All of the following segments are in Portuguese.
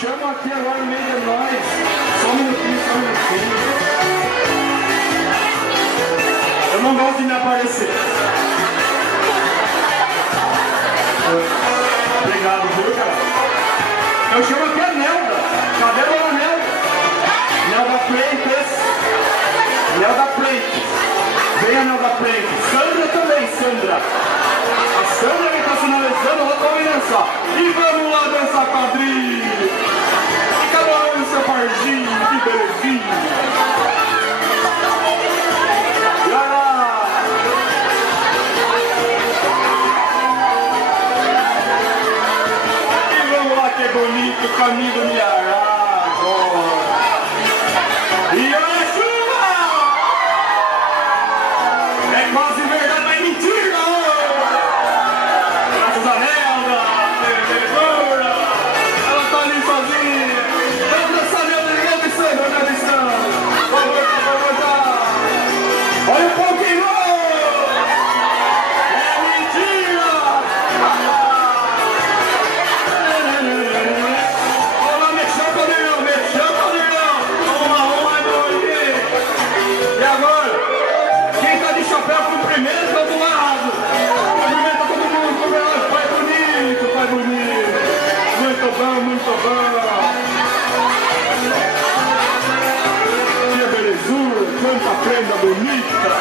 chamo aqui agora no meio de nós. Só um minutinho, só um minutinho. Eu não gosto de me aparecer. Obrigado, viu, cara? Eu chamo aqui a Nelda. Cadê a dona Nelda? Nelda Freitas. Nelda Freitas. Vem a Nelda Freitas. Sandra também, Sandra. A Sandra que está sinalizando, vou começar. E vamos lá dançar quadrilha. Cada um no seu parzinho, que belezinha. E olha lá. E vamos lá, que bonito, o caminho do Miará. E olha a chuva! É quase verdade, mas mentira! Graças a Nelda, vereadora, ela tá ali sozinha. Vamos dançar, Nelda, Nelda e Sandra, Nelda e Sandra. Vamos voltar. Olha o Pokémon! É mentira! Olha lá, mexeu o poderão, mexeu o poderão. Uma, dois, e agora? Quem tá de chapéu cumprimenta todo lado. Cumprimenta todo mundo, vai bonito, vai bonito. Muito bom, muito bom. Que belezura, quanta prenda bonita.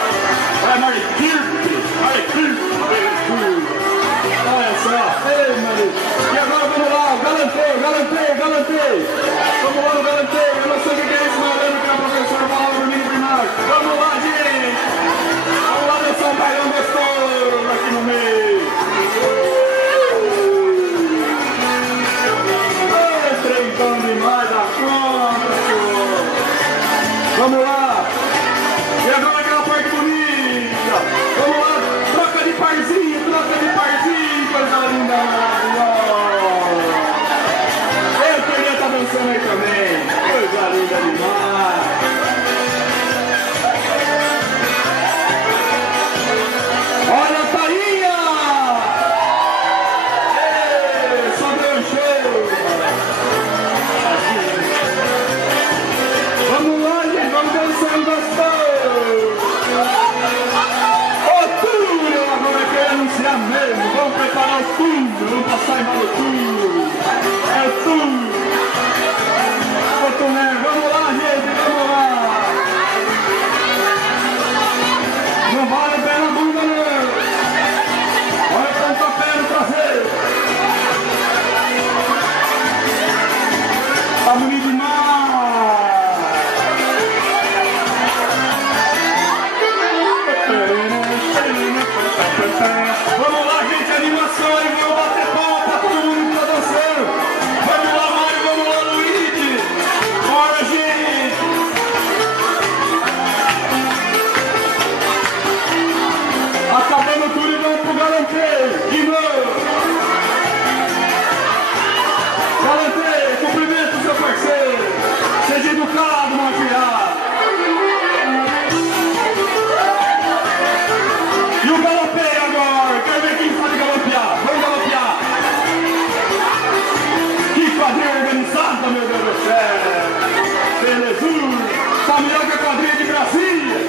Vai Marikirk, belezura. Olha só, ei Maria. E agora vamos lá, galanteio. Vamos lá no galanteio, eu não sei o que é isso, mas eu lembro que a professora falava pro menino primário. Vamos lá, gente. Vamos lá dançar um bailão gostoso aqui no meio. Trentando demais a conta, senhor. Vamos lá. E agora aquela parte bonita. Vamos lá, troca de parzinho, coisa linda, maravilhosa. Eu queria estar dançando aí também. Coisa linda demais. Olha a Tainha! Só deu um cheiro! Vamos lá, gente, vamos dançando gostoso! O túnel agora quer anunciar mesmo! Vamos preparar o túnel, vamos passar em mal o túnel! É o túnel! O túnel, vamos lá, gente, vamos lá! Não vale o pé na bunda, não! Olha o pontapé no traseiro! Tá bonito demais! Vamos lá, gente, animação aí, vamos bater palma pra todo mundo que tá dançando! Vamos lá, Mário, vamos lá, Luigi! Bora, gente! Acabando tudo e vamos pro galanteio! De novo! Galanteio, cumprimento o seu parceiro! Seja educado, meu afilhado! E o galopeio agora! Quero ver quem sabe galopear! Vamos galopear! Que quadrilha organizada, meu Deus do céu! Belezura! Tá melhor que a quadrilha de Brasília!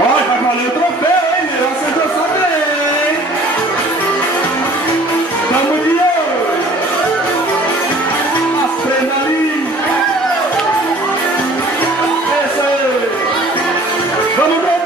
Olha, vai valer o troféu, hein, meu? Vocês não sabem, hein? Tamo de ouro! As prendas ali! Essa aí! Vamos ver!